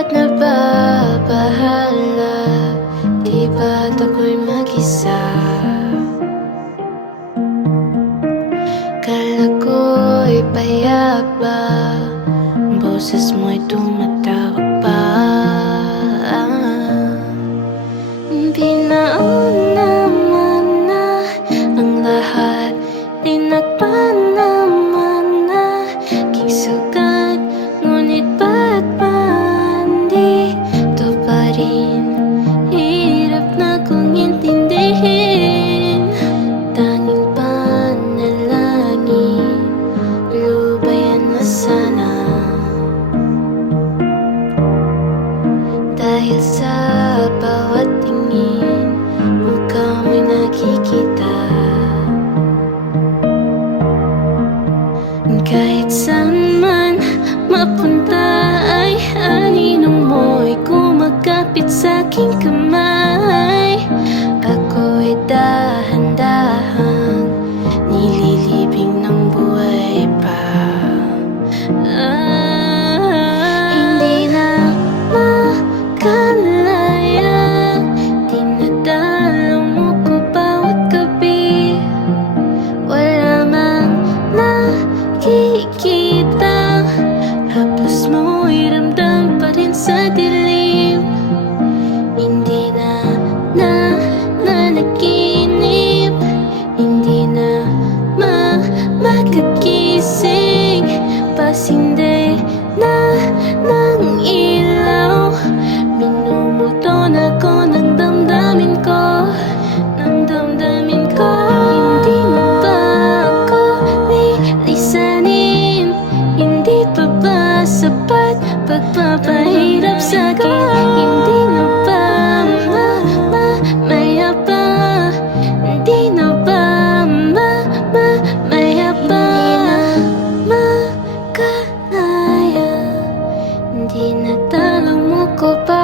ba't nababahala? Di ba't ako'y mag-isa? Kala ko'y payapa, boses mo'y tumatawag pa. Binaon naman na ang lahat, tinakpan naman na aking sugat. Ngunit ba't ba andito pa rin? Hirap na kong intindihin. Tanging panalangin, lubayan na sana. Dahil sa bawat tingin, mukha mo'y nakikita. Kahit saan man mapunta ay aninong mo'y kumakapit sa'king kamay. Ako'y dahan-dahang nililibing ng buhay pa. Hindi na makalaya, dinadalo mo ko bawat gabi. Wala mang nakikita, hapos mo'y ramdam pa rin sa dilim. Hindi na nanaginip, hindi na makagising. Pasindi na ng ilaw, minumuton ako ng damdamin ko, ng damdamin ko. Hindi mo ba ako lilisanin? Hindi pa ba sapat pagpapahirap sa'kin? Hindi na ba mamaya pa? Hindi na ba mamaya pa? Hindi na makalaya, hindi na talo mo ko pa.